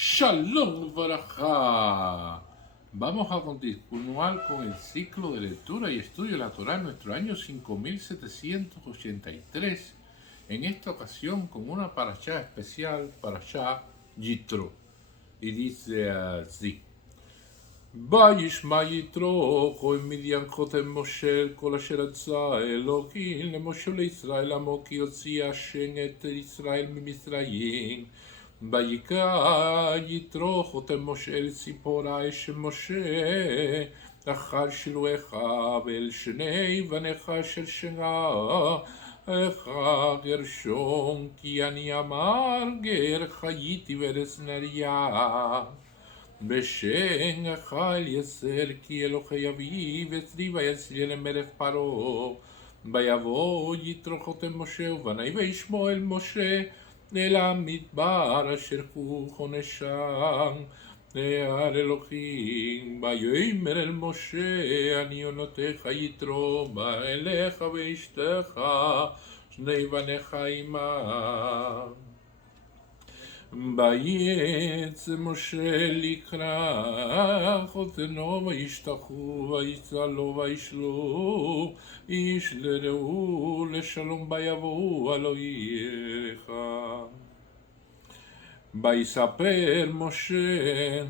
Shalom Barajá. Vamos a continuar con el ciclo de lectura y estudio de la Torá en nuestro año 5783. En esta ocasión con una parashá especial, parashá Yitro. Y dice así: וישמע יתרו כל מדיין חותם משה כל אשר רצה אלוהים למשה לישראל עמו כי הוציא השם את ישראל ממצרים. ויקרא יתרו חותם משה אל ציפורה אשת משה אחר שילוח ואל שני בניך אשר שרה גרשום כי אני אמר גר חייתי בארץ נריה. בשם אליעזר כי אלוהי אביו אצלי ויצלי למלך פרעה. ויבוא יתרו חותם משה ובני וישמעו אל משה אל המדבר אשר הוא חונשם אל אלוהים. ויאמר אל משה אני יונתך יתרו בא אליך ואשתך שני בניך עמם. ויצא משה לקרא חותנו וישתחו ויצלו וישלו איש לרעהו לשלום ויבואו על אויביך. ויספר משה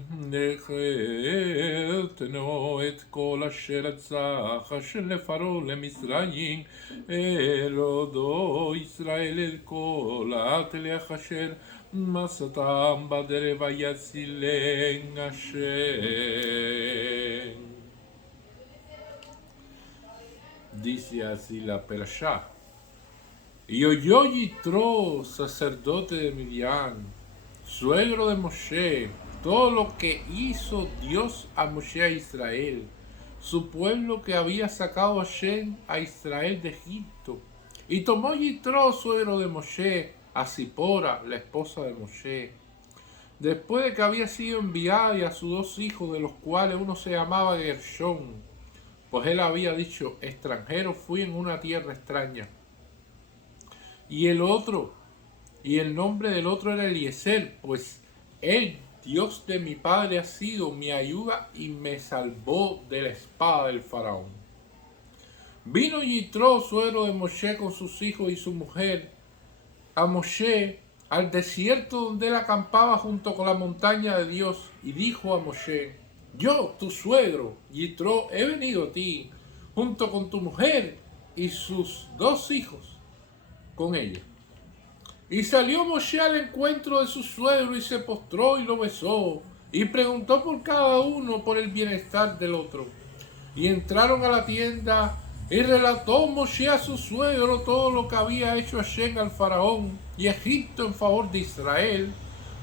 לחותנו את כל אשר רצה אשר לפרעה למצרים אל הודו ישראל את כל התלך אשר מסתם בדרך ויצילם השם. Dice así la perashá: y oyó Yitro, sacerdote de Midian, suegro de Moshe, todo lo que hizo Dios a Moshe a Israel, su pueblo que había sacado Hashem a Israel de Egipto. Y tomó Yitro, suegro de Moshe, a Zipora, la esposa de Moshe, después de que había sido enviada, y a sus dos hijos, de los cuales uno se llamaba Gershón, pues él había dicho: extranjero fui en una tierra extraña. Y el nombre del otro era Eliezer, pues el Dios de mi padre ha sido mi ayuda y me salvó de la espada del faraón. Vino Yitro, suegro de Moshe, con sus hijos y su mujer, a Moshe al desierto donde él acampaba junto con la montaña de Dios, y dijo a Moshe: yo, tu suegro, Yitro, he venido a ti, junto con tu mujer y sus dos hijos con ella. Y salió Moshe al encuentro de su suegro y se postró y lo besó, y preguntó por cada uno por el bienestar del otro. Y entraron a la tienda, y relató Moshe a su suegro todo lo que había hecho Hashem al faraón y Egipto en favor de Israel,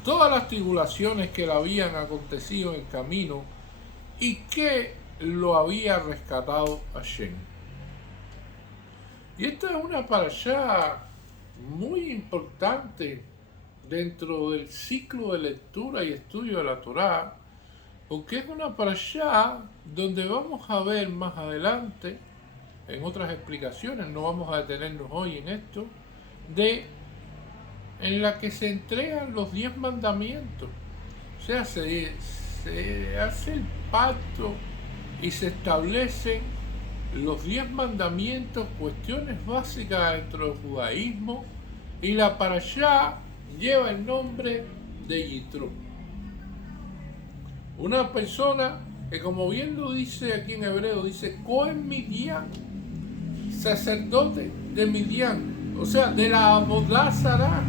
todas las tribulaciones que le habían acontecido en el camino, y que lo había rescatado Hashem. Y esta es una parashá muy importante dentro del ciclo de lectura y estudio de la Torá, porque es una parashá donde vamos a ver más adelante, en otras explicaciones, no vamos a detenernos hoy en esto, en la que se entregan los 10 mandamientos. O sea, se hace el pacto y se establecen los 10 mandamientos, cuestiones básicas dentro del judaísmo, y la parashá lleva el nombre de Yitro. Una persona que, como bien lo dice aquí en hebreo, dice Cohen Midian, sacerdote de Midian, o sea, de la Abodá Zará,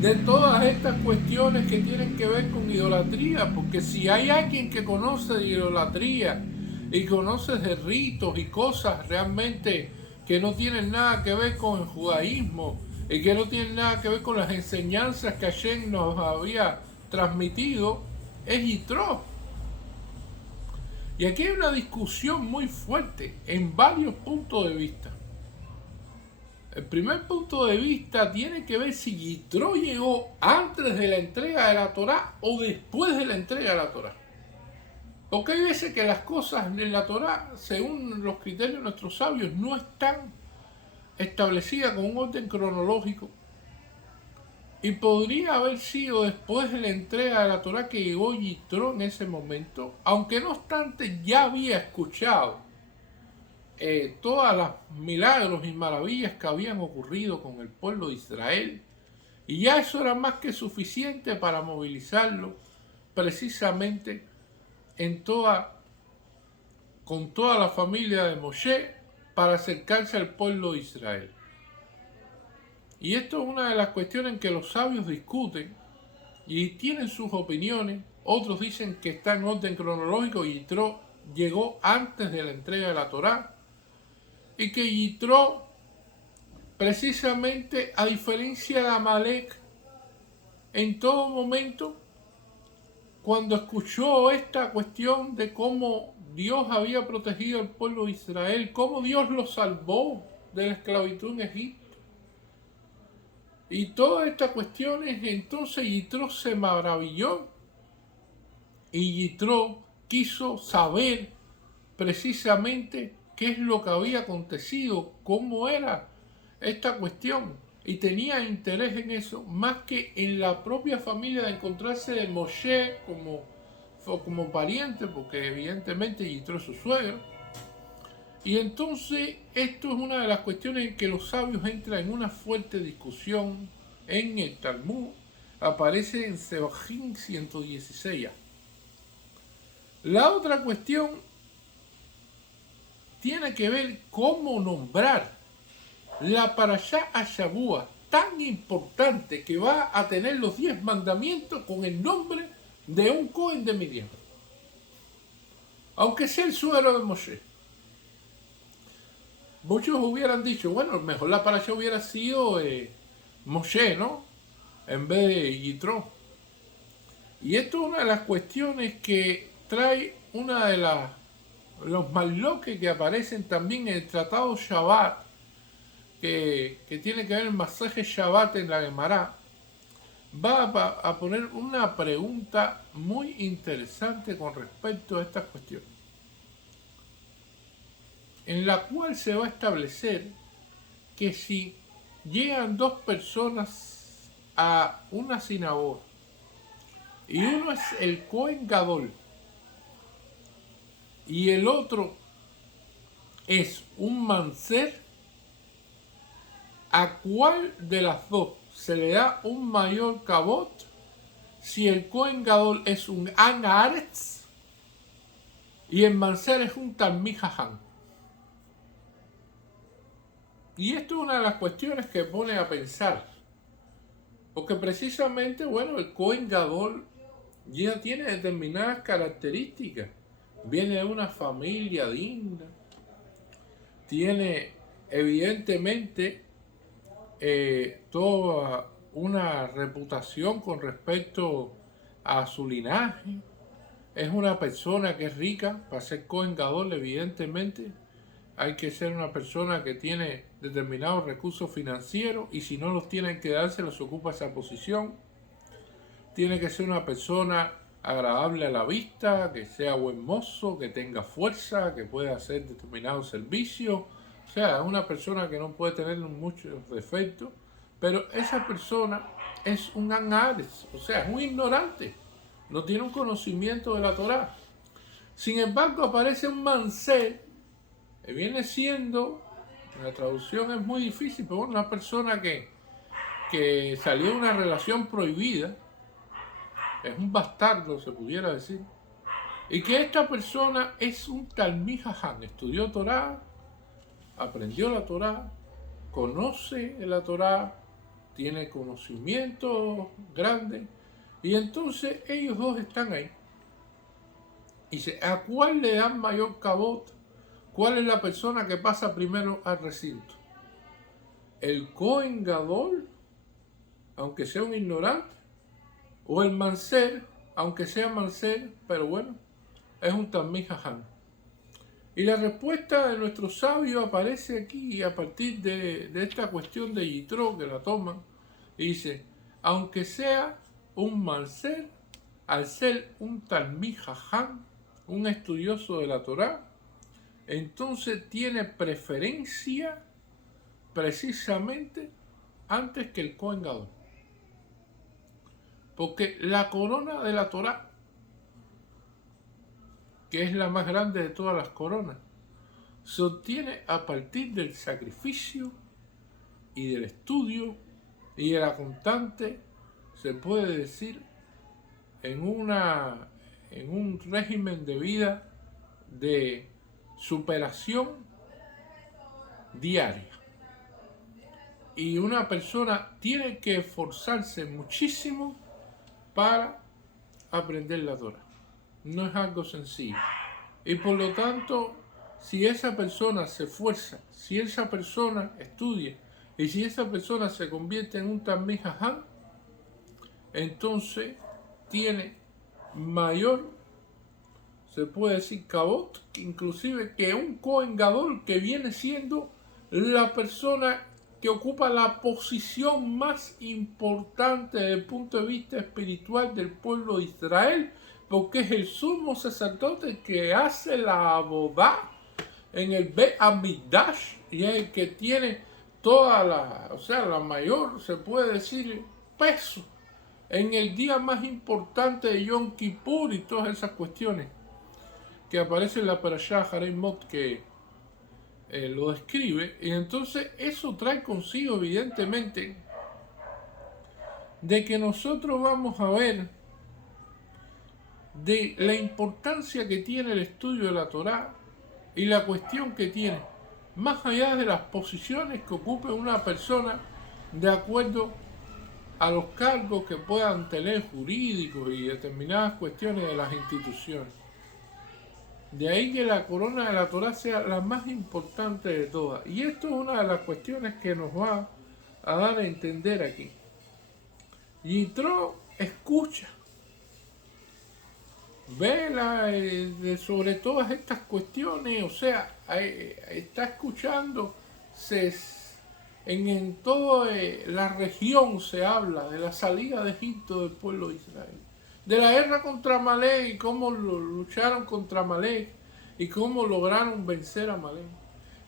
de todas estas cuestiones que tienen que ver con idolatría, porque si hay alguien que conoce de idolatría y conoce de ritos y cosas realmente que no tienen nada que ver con el judaísmo y que no tienen nada que ver con las enseñanzas que Hashem nos había transmitido, es Yitro. Y aquí hay una discusión muy fuerte en varios puntos de vista. El primer punto de vista tiene que ver si Yitro llegó antes de la entrega de la Torá o después de la entrega de la Torá. Porque hay veces que las cosas en la Torá, según los criterios de nuestros sabios, no están establecidas con un orden cronológico. Y podría haber sido después de la entrega de la Torá que llegó Yitro en ese momento, aunque no obstante ya había escuchado todas las milagros y maravillas que habían ocurrido con el pueblo de Israel. Y ya eso era más que suficiente para movilizarlo precisamente en con toda la familia de Moshe para acercarse al pueblo de Israel. Y esto es una de las cuestiones en que los sabios discuten y tienen sus opiniones. Otros dicen que está en orden cronológico y Yitro llegó antes de la entrega de la Torá. Y que Yitro, precisamente a diferencia de Amalek, en todo momento, cuando escuchó esta cuestión de cómo Dios había protegido al pueblo de Israel, cómo Dios lo salvó de la esclavitud en Egipto, y todas estas cuestiones, entonces Yitro se maravilló y Yitro quiso saber precisamente qué es lo que había acontecido, cómo era esta cuestión, y tenía interés en eso más que en la propia familia de encontrarse de Moshe como pariente, porque evidentemente Yitro es su suegro. Y entonces esto es una de las cuestiones en que los sabios entran en una fuerte discusión en el Talmud. Aparece en Sebajín 116. La otra cuestión tiene que ver cómo nombrar la Parashá Ashabúa, tan importante que va a tener los 10 mandamientos con el nombre de un Cohen de Midian, aunque sea el suegro de Moshe. Muchos hubieran dicho, bueno, mejor la Parashá hubiera sido Moshe, ¿no? En vez de Yitro. Y esto es una de las cuestiones que trae una de los malloques que aparecen también en el Tratado Shabbat, que tiene que ver el Masaje Shabbat en la Gemara. Va a poner una pregunta muy interesante con respecto a estas cuestiones, en la cual se va a establecer que si llegan dos personas a una sinagoga y uno es el Cohen Gadol y el otro es un Manser, ¿a cuál de las dos se le da un mayor cabot? Si el Cohen Gadol es un An Haaretz y el Manser es un Talmid Jajam. Y esto es una de las cuestiones que pone a pensar, porque precisamente, bueno, el Cohen Gadol ya tiene determinadas características, viene de una familia digna, tiene evidentemente toda una reputación con respecto a su linaje, es una persona que es rica. Para ser Cohen Gadol evidentemente hay que ser una persona que tiene determinados recursos financieros, y si no los tienen que darse, los ocupa esa posición. Tiene que ser una persona agradable a la vista, que sea buen mozo, que tenga fuerza, que pueda hacer determinados servicios. O sea, es una persona que no puede tener muchos defectos, pero esa persona es un An-Haaretz, o sea, es un ignorante, no tiene un conocimiento de la Torá. Sin embargo, aparece un Manser, que viene siendo, la traducción es muy difícil, pero bueno, una persona que salió de una relación prohibida, es un bastardo, se pudiera decir, y que esta persona es un Talmid Jajam, estudió Torá, aprendió la Torá, conoce la Torá, tiene conocimiento grande, y entonces ellos dos están ahí. Y dice, ¿a cuál le dan mayor cabot? ¿Cuál es la persona que pasa primero al recinto? ¿El Cohen Gadol, aunque sea un ignorante? ¿O el Manser, aunque sea Manser, pero bueno, es un Talmid Jajam? Y la respuesta de nuestro sabio aparece aquí a partir de esta cuestión de Yitro, que la toman, y dice, aunque sea un Manser, al ser un Talmid Jajam, un estudioso de la Torá, entonces tiene preferencia precisamente antes que el Cohen Gadol. Porque la corona de la Torá, que es la más grande de todas las coronas, se obtiene a partir del sacrificio y del estudio y de la constante, se puede decir, en un régimen de vida de superación diaria. Y una persona tiene que esforzarse muchísimo para aprender la Torah. No es algo sencillo. Y por lo tanto, si esa persona se esfuerza, si esa persona estudia y si esa persona se convierte en un Talmid Jajam, entonces tiene mayor, se puede decir, cabot, inclusive que un Kohen Gadol, que viene siendo la persona que ocupa la posición más importante desde el punto de vista espiritual del pueblo de Israel, porque es el sumo sacerdote que hace la abodá en el Bet Hamikdash y es el que tiene toda la mayor, se puede decir, peso en el día más importante de Yom Kippur y todas esas cuestiones que aparecen en la Parashá Harei Mot, que lo describe. Y entonces eso trae consigo evidentemente de que nosotros vamos a ver de la importancia que tiene el estudio de la Torá y la cuestión que tiene, más allá de las posiciones que ocupe una persona de acuerdo a los cargos que puedan tener jurídicos y determinadas cuestiones de las instituciones. De ahí que la corona de la Torá sea la más importante de todas. Y esto es una de las cuestiones que nos va a dar a entender aquí. Yitro escucha, vela sobre todas estas cuestiones, o sea, está escuchando, en toda la región se habla de la salida de Egipto del pueblo de Israel, de la guerra contra Amalek y cómo lucharon contra Amalek y cómo lograron vencer a Amalek.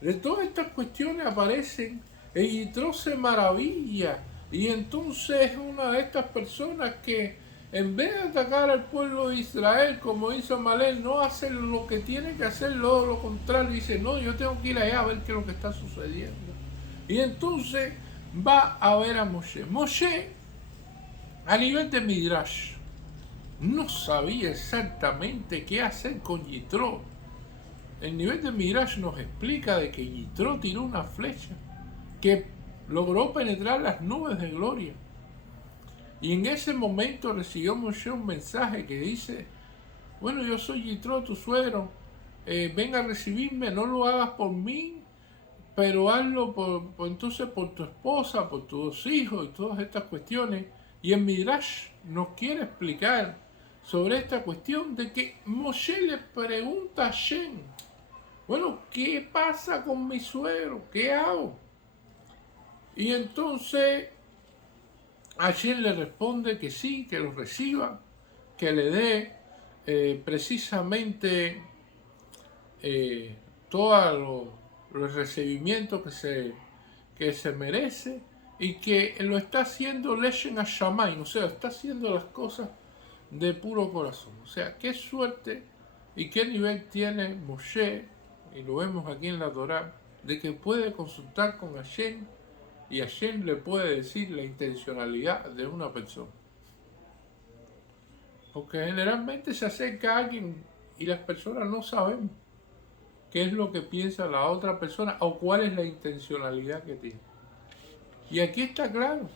De todas estas cuestiones aparecen y Yitro se maravilla y entonces es una de estas personas que en vez de atacar al pueblo de Israel como hizo Amalek, no hace lo que tiene que hacer, lo contrario, dice, no, yo tengo que ir allá a ver qué es lo que está sucediendo. Y entonces va a ver a Moshe. Moshe, a nivel de Midrash, no sabía exactamente qué hacer con Yitro. El nivel de Midrash nos explica de que Yitro tiró una flecha que logró penetrar las nubes de gloria. Y en ese momento recibió Moshe un mensaje que dice, bueno, yo soy Yitro, tu suegro, ven a recibirme, no lo hagas por mí, pero hazlo entonces por tu esposa, por tus dos hijos y todas estas cuestiones. Y en Midrash nos quiere explicar sobre esta cuestión de que Moshe le pregunta a Hashem, bueno, ¿qué pasa con mi suegro? ¿Qué hago? Y entonces Hashem le responde que sí, que lo reciba, que le dé precisamente todo los recibimientos que se merece y que lo está haciendo Leshen Hashamayim, o sea, está haciendo las cosas de puro corazón. O sea, qué suerte y qué nivel tiene Moshe, y lo vemos aquí en la Torá, de que puede consultar con Hashem y Hashem le puede decir la intencionalidad de una persona. Porque generalmente se acerca a alguien y las personas no sabemos qué es lo que piensa la otra persona o cuál es la intencionalidad que tiene. Y aquí está claro.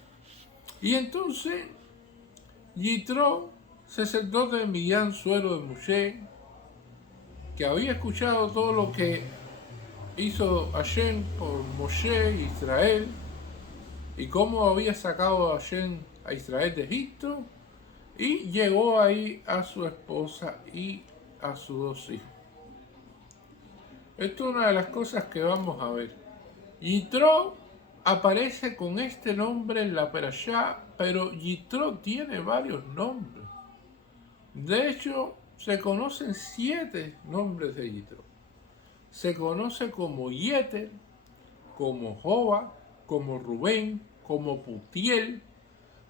Y entonces, Yitro, sacerdote de Midian, suegro de Moshe, que había escuchado todo lo que hizo Hashem por Moshe y Israel, y cómo había sacado a Hashem a Israel de Egipto, y llegó ahí a su esposa y a sus dos hijos. Esto es una de las cosas que vamos a ver. Yitro aparece con este nombre en la Perashá, pero Yitro tiene varios nombres. De hecho, se conocen 7 nombres de Yitro. Se conoce como Yeter, como Joba, como Rubén, como Putiel,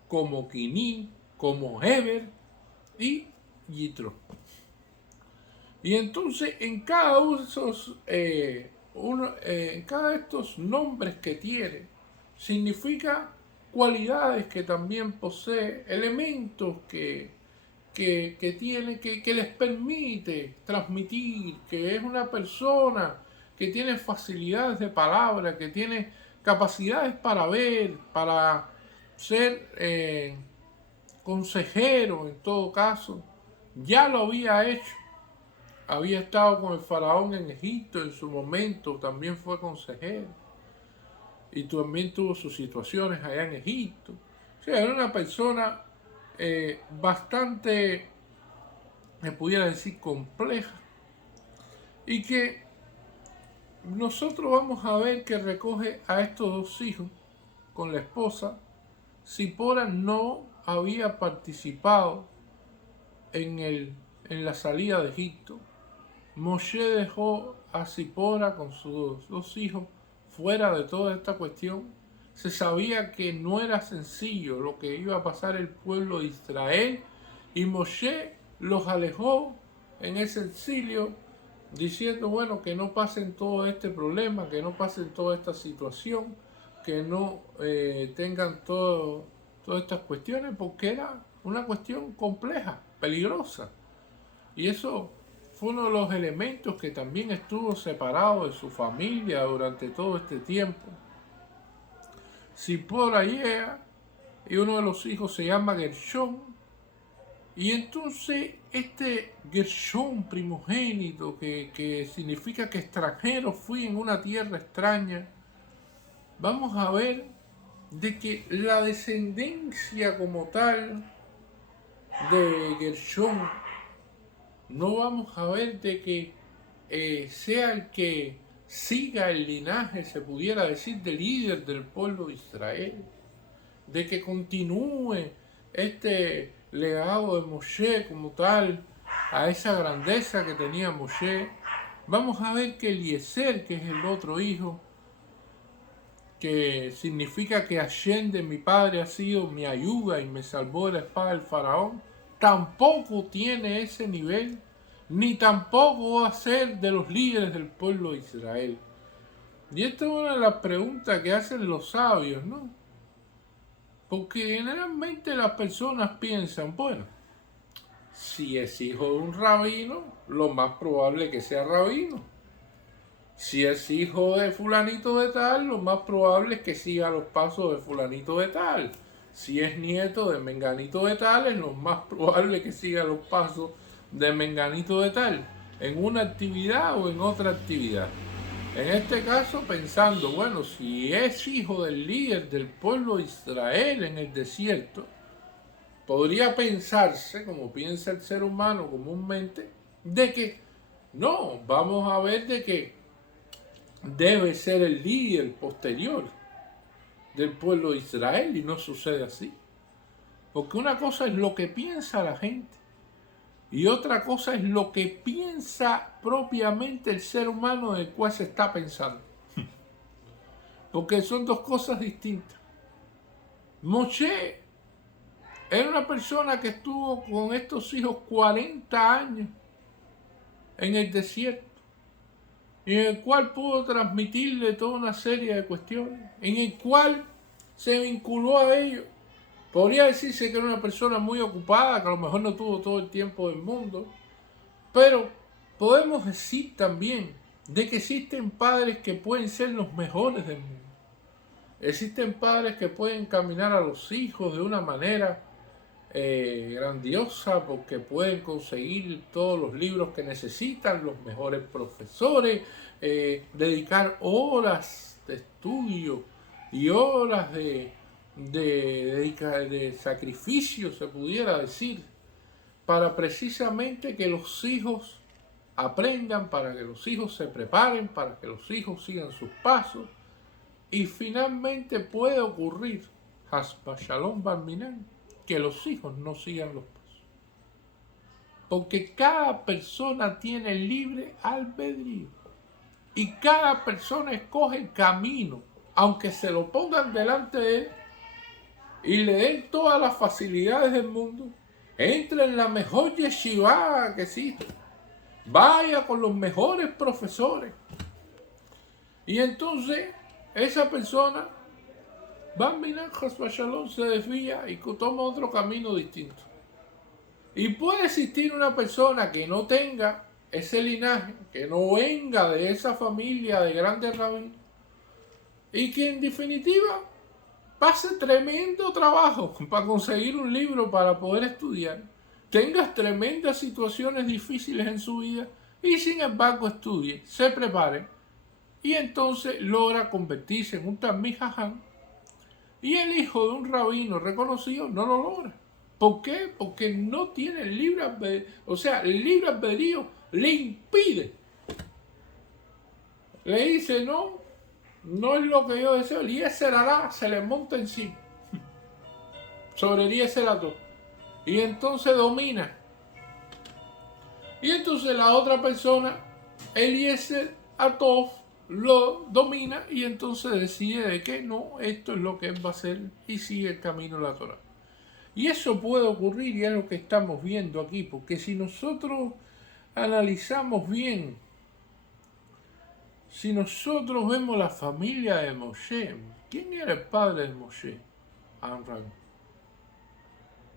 como Quiní, como Heber y Yitro. Y entonces en cada uno de esos, en cada de estos nombres que tiene, significa cualidades que también posee, elementos que tiene, que les permite transmitir, que es una persona que tiene facilidades de palabra, que tiene capacidades para ver, para ser consejero en todo caso. Ya lo había hecho. Había estado con el faraón en Egipto en su momento, también fue consejero. Y también tuvo sus situaciones allá en Egipto. O sea, era una persona bastante, me pudiera decir, compleja. Y que nosotros vamos a ver que recoge a estos dos hijos con la esposa. Zipora no había participado en la salida de Egipto. Moshe dejó a Zipora con sus dos hijos fuera de toda esta cuestión. Se sabía que no era sencillo lo que iba a pasar el pueblo de Israel y Moshe los alejó en ese exilio diciendo, bueno, que no pasen todo este problema, que no pasen toda esta situación, que no tengan todas estas cuestiones, porque era una cuestión compleja, peligrosa. Y eso fue uno de los elementos que también estuvo separado de su familia durante todo este tiempo. Zipora llega y uno de los hijos se llama Gershón. Y entonces este Gershón primogénito, que significa que extranjero fui en una tierra extraña, vamos a ver de que la descendencia como tal de Gershón, no vamos a ver de que sea el que siga el linaje, se pudiera decir, de líder del pueblo de Israel, de que continúe este legado de Moshe como tal, a esa grandeza que tenía Moshe. Vamos a ver que Eliezer, que es el otro hijo, que significa que Hashem de mi padre ha sido mi ayuda y me salvó de la espada del faraón, tampoco tiene ese nivel, ni tampoco va a ser de los líderes del pueblo de Israel. Y esta es una de las preguntas que hacen los sabios, ¿no? Porque generalmente las personas piensan, bueno, si es hijo de un rabino, lo más probable es que sea rabino. Si es hijo de fulanito de tal, lo más probable es que siga los pasos de fulanito de tal. Si es nieto de menganito de tal, es lo más probable que siga los pasos de menganito de tal, en una actividad o en otra actividad. En este caso, pensando, bueno, si es hijo del líder del pueblo de Israel en el desierto, podría pensarse, como piensa el ser humano comúnmente, de que no, vamos a ver de que debe ser el líder posterior del pueblo de Israel, y no sucede así. Porque una cosa es lo que piensa la gente y otra cosa es lo que piensa propiamente el ser humano del cual se está pensando. Porque son dos cosas distintas. Moshe era una persona que estuvo con estos hijos 40 años en el desierto, en el cual pudo transmitirle toda una serie de cuestiones, en el cual se vinculó a ellos. Podría decirse que era una persona muy ocupada, que a lo mejor no tuvo todo el tiempo del mundo, pero podemos decir también de que existen padres que pueden ser los mejores del mundo. Existen padres que pueden caminar a los hijos de una manera grandiosa porque pueden conseguir todos los libros que necesitan, los mejores profesores, dedicar horas de estudio y horas de sacrificio, se pudiera decir, para precisamente que los hijos aprendan, para que los hijos se preparen, para que los hijos sigan sus pasos. Y finalmente puede ocurrir, Hasba Shalom Barminan, que los hijos no sigan los pasos. Porque cada persona tiene libre albedrío. Y cada persona escoge el camino, aunque se lo pongan delante de él, y le den todas las facilidades del mundo, entre en la mejor yeshiva que existe, vaya con los mejores profesores, y entonces esa persona va a mirar, se desvía y toma otro camino distinto. Y puede existir una persona que no tenga ese linaje, que no venga de esa familia de grandes rabinos, y que en definitiva pase tremendo trabajo para conseguir un libro para poder estudiar, tengas tremendas situaciones difíciles en su vida y sin embargo estudie, se prepare y entonces logra convertirse en un Talmid Jajam, y el hijo de un rabino reconocido no lo logra. ¿Por qué? Porque no tiene el libre albedrío, o sea, el libre albedrío le impide. Le dice, no es lo que yo deseo. El Yetzer Hará se le monta encima, sobre el Yetzer Hatov, y entonces domina. Y entonces la otra persona, el Yetzer Hatov, lo domina y entonces decide de que no, esto es lo que él va a hacer y sigue el camino de la Torah. Y eso puede ocurrir y es lo que estamos viendo aquí, porque si nosotros analizamos bien, si nosotros vemos la familia de Moshe, ¿quién era el padre de Moshe? Amram.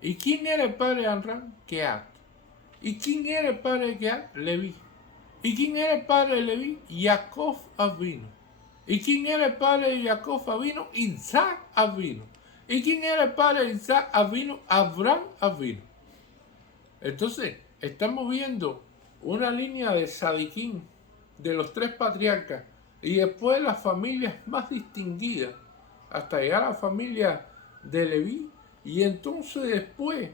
¿Y quién era el padre de Amram? Kehat. ¿Y quién era el padre de Kehat? Leví. ¿Y quién era el padre de Leví? Jacob Avinu. ¿Y quién era el padre de Jacob Avinu? Isaac Avinu. ¿Y quién era el padre de Isaac Avinu? Abraham Avinu. Entonces, estamos viendo una línea de Sadiquín, de los tres patriarcas, y después las familias más distinguidas, hasta llegar a la familia de Leví, y entonces después,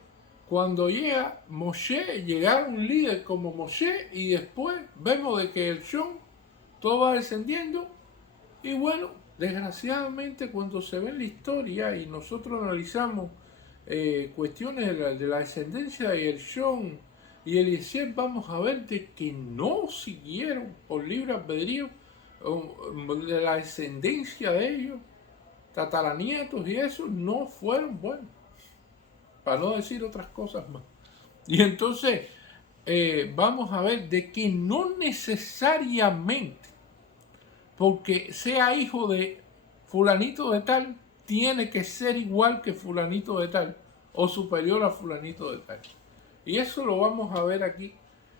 cuando llega Moshe, llegar un líder como Moshe, y después vemos de que el Shon, todo va descendiendo, y bueno, desgraciadamente cuando se ve en la historia y nosotros analizamos cuestiones de la descendencia de Gershón y Eliezer, vamos a ver de que no siguieron por libre albedrío de la descendencia de ellos, tataranietos y eso, no fueron buenos, para no decir otras cosas más. Y entonces vamos a ver de que no necesariamente porque sea hijo de fulanito de tal, tiene que ser igual que fulanito de tal, o superior a fulanito de tal. Y eso lo vamos a ver aquí.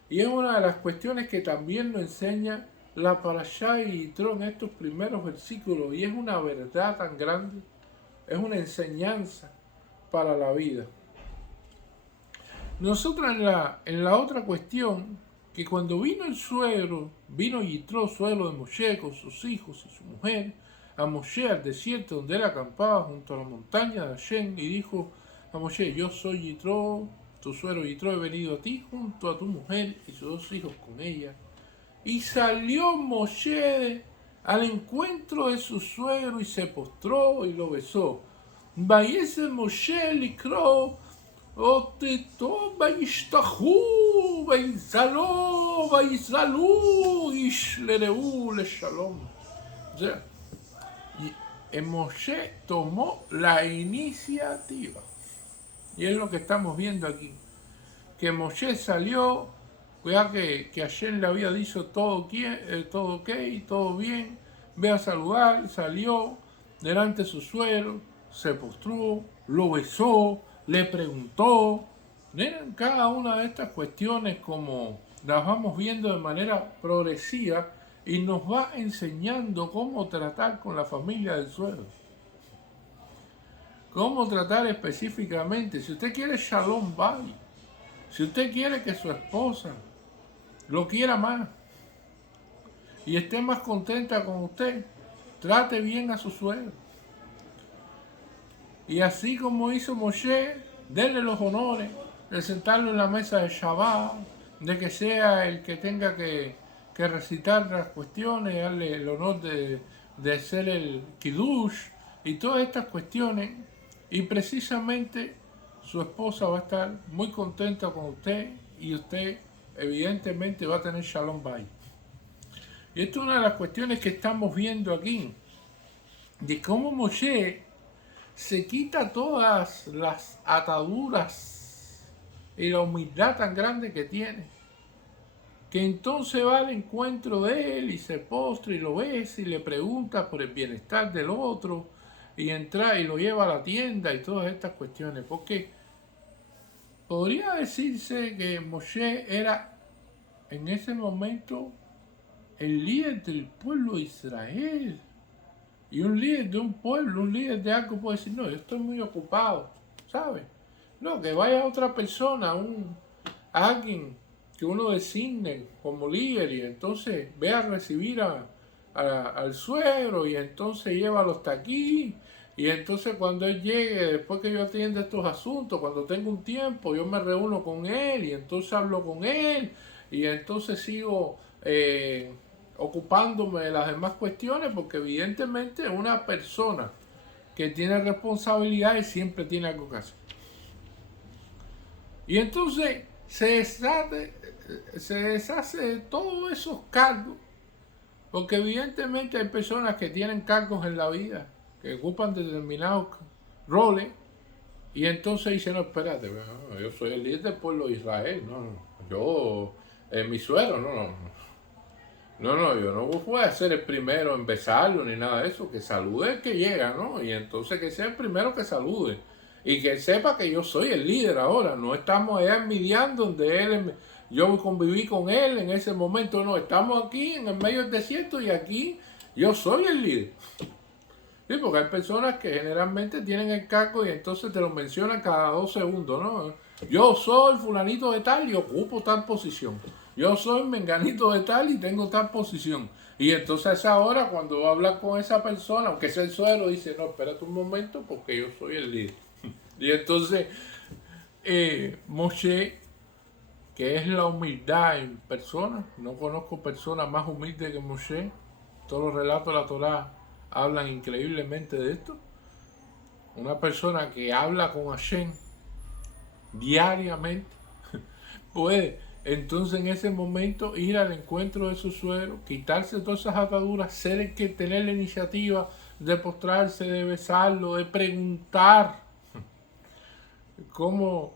Y es una de las cuestiones que también nos enseña la Parashá de Yitro en estos primeros versículos. Y es una verdad tan grande, es una enseñanza para la vida. Nosotros en la otra cuestión, que cuando vino el suegro, vino Yitro, suegro de Moshe, con sus hijos y su mujer, a Moshe al desierto donde él acampaba junto a la montaña de Hashem, y dijo a Moshe, yo soy Yitro, tu suegro Yitro, he venido a ti junto a tu mujer y sus dos hijos con ella. Y salió Moshe al encuentro de su suegro y se postró y lo besó. Vayese Moshe likro אותו וישתחו ויזלו ישללו לשלום. O sea, Moshe tomó la iniciativa. Y es lo que estamos viendo aquí. Que Moshe salió, ya que Hashem le había dicho todo ok, todo bien, ve a saludar, salió delante de su suegro, se postró, lo besó, le preguntó. Miren, cada una de estas cuestiones como las vamos viendo de manera progresiva y nos va enseñando cómo tratar con la familia del suegro. Cómo tratar específicamente. Si usted quiere Shalom Bay, si usted quiere que su esposa lo quiera más y esté más contenta con usted, trate bien a su suegro. Y así como hizo Moshe, denle los honores de sentarlo en la mesa de Shabbat, de que sea el que tenga que recitar las cuestiones, darle el honor de hacer el Kiddush y todas estas cuestiones. Y precisamente su esposa va a estar muy contenta con usted y usted evidentemente va a tener Shalom Bay. Y esto es una de las cuestiones que estamos viendo aquí, de cómo Moshe se quita todas las ataduras y la humildad tan grande que tiene, que entonces va al encuentro de él y se postra y lo besa y le pregunta por el bienestar del otro y entra y lo lleva a la tienda y todas estas cuestiones, porque podría decirse que Moshe era en ese momento el líder del pueblo de Israel. Y un líder de un pueblo, un líder de algo puede decir, no, yo estoy muy ocupado, ¿sabes? No, que vaya otra persona, alguien que uno designe como líder y entonces ve a recibir al suegro y entonces llévalo hasta aquí. Y entonces cuando él llegue, después que yo atienda estos asuntos, cuando tengo un tiempo, yo me reúno con él y entonces hablo con él y entonces sigo ocupándome de las demás cuestiones, porque evidentemente una persona que tiene responsabilidades siempre tiene algo que hacer. Y entonces se deshace de todos esos cargos, porque evidentemente hay personas que tienen cargos en la vida, que ocupan determinados roles, y entonces dice, no, espérate, no, yo soy el líder del pueblo de Israel, yo, mi suegro, no, yo no voy a ser el primero en besarlo ni nada de eso, que salude el que llega, ¿no? Y entonces que sea el primero que salude. Y que él sepa que yo soy el líder ahora, no estamos allá en Midian donde yo conviví con él en ese momento, no, estamos aquí en el medio del desierto y aquí yo soy el líder. Sí, porque hay personas que generalmente tienen el cargo y entonces te lo mencionan cada 2 segundos, ¿no? Yo soy fulanito de tal y ocupo tal posición. Yo soy menganito de tal y tengo tal posición. Y entonces a esa hora, cuando va a hablar con esa persona, aunque sea el suelo, dice, no, espérate un momento porque yo soy el líder. Y entonces, Moshe, que es la humildad en persona, no conozco personas más humildes que Moshe. Todos los relatos de la Torá hablan increíblemente de esto. Una persona que habla con Hashem diariamente puede entonces en ese momento ir al encuentro de su suegro, quitarse todas esas ataduras, ser el que tener la iniciativa de postrarse, de besarlo, de preguntar cómo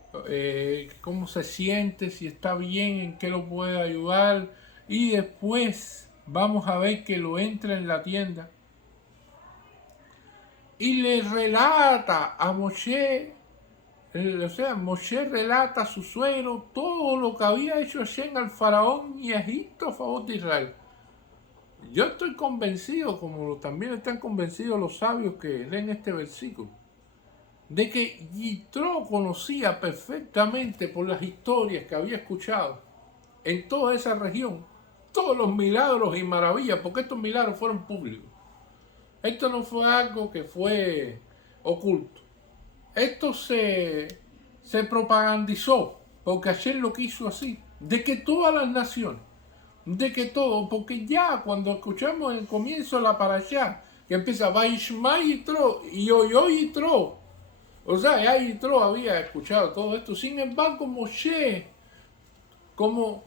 se siente, si está bien, en qué lo puede ayudar, y después vamos a ver que lo entra en la tienda y le relata a Moshe, Moshe relata a su suegro todo lo que había hecho Hashem al faraón y a Egipto a favor de Israel. Yo estoy convencido, como también están convencidos los sabios que leen este versículo, de que Yitro conocía perfectamente por las historias que había escuchado en toda esa región todos los milagros y maravillas, porque estos milagros fueron públicos. Esto no fue algo que fue oculto. Esto se propagandizó, porque ayer lo quiso así, de que todas las naciones, de que todo, porque ya cuando escuchamos en el comienzo la parashá, que empieza Vaishma Yitro y oyó Yitro, o sea, ya Yitro había escuchado todo esto. Sin embargo, Moshe, como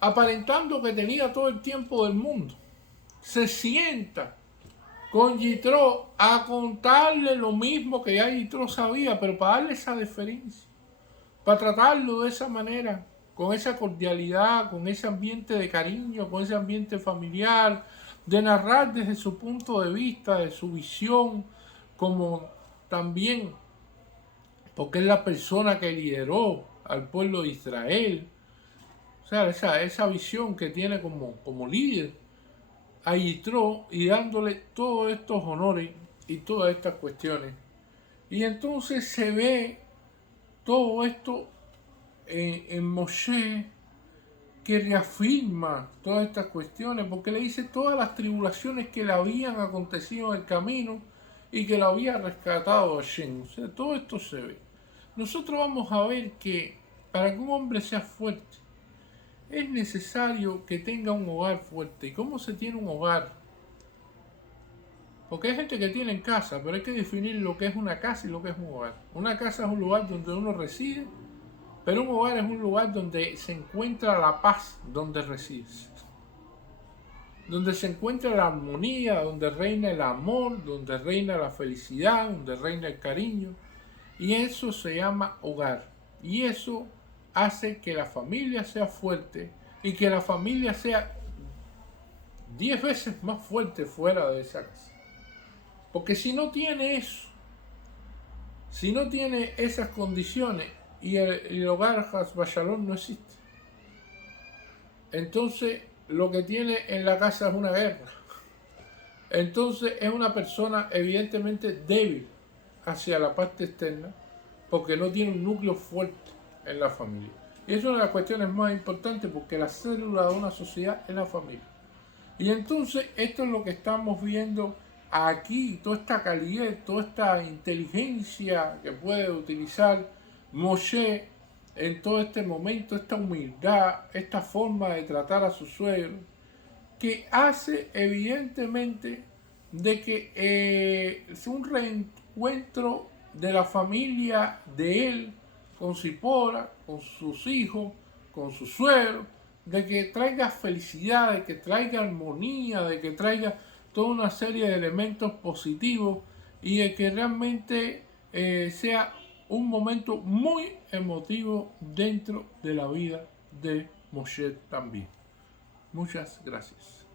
aparentando que tenía todo el tiempo del mundo, se sienta con Yitro a contarle lo mismo que ya Yitro sabía, pero para darle esa deferencia, para tratarlo de esa manera, con esa cordialidad, con ese ambiente de cariño, con ese ambiente familiar, de narrar desde su punto de vista, de su visión, como también porque es la persona que lideró al pueblo de Israel. O sea, esa visión que tiene como líder a Yitro y dándole todos estos honores y todas estas cuestiones. Y entonces se ve todo esto en Moshe, que reafirma todas estas cuestiones, porque le dice todas las tribulaciones que le habían acontecido en el camino y que le había rescatado Hashem. O sea, todo esto se ve. Nosotros vamos a ver que para que un hombre sea fuerte, es necesario que tenga un hogar fuerte. ¿Y cómo se tiene un hogar? Porque hay gente que tiene en casa, pero hay que definir lo que es una casa y lo que es un hogar. Una casa es un lugar donde uno reside, pero un hogar es un lugar donde se encuentra la paz donde resides. donde se encuentra la armonía, donde reina el amor, donde reina la felicidad, donde reina el cariño. Y eso se llama hogar. Y eso hace que la familia sea fuerte y que la familia sea 10 veces más fuerte fuera de esa casa. Porque si no tiene eso, si no tiene esas condiciones y el hogar Hasbashalom no existe, entonces lo que tiene en la casa es una guerra. Entonces es una persona evidentemente débil hacia la parte externa porque no tiene un núcleo fuerte en la familia. Y es una de las cuestiones más importantes porque la célula de una sociedad es la familia. Y entonces esto es lo que estamos viendo aquí, toda esta calidez, toda esta inteligencia que puede utilizar Moshe en todo este momento, esta humildad, esta forma de tratar a su suegro, que hace evidentemente de que es un reencuentro de la familia de él con Zipora, con sus hijos, con su suegro, de que traiga felicidad, de que traiga armonía, de que traiga toda una serie de elementos positivos y de que realmente sea un momento muy emotivo dentro de la vida de Moshe también. Muchas gracias.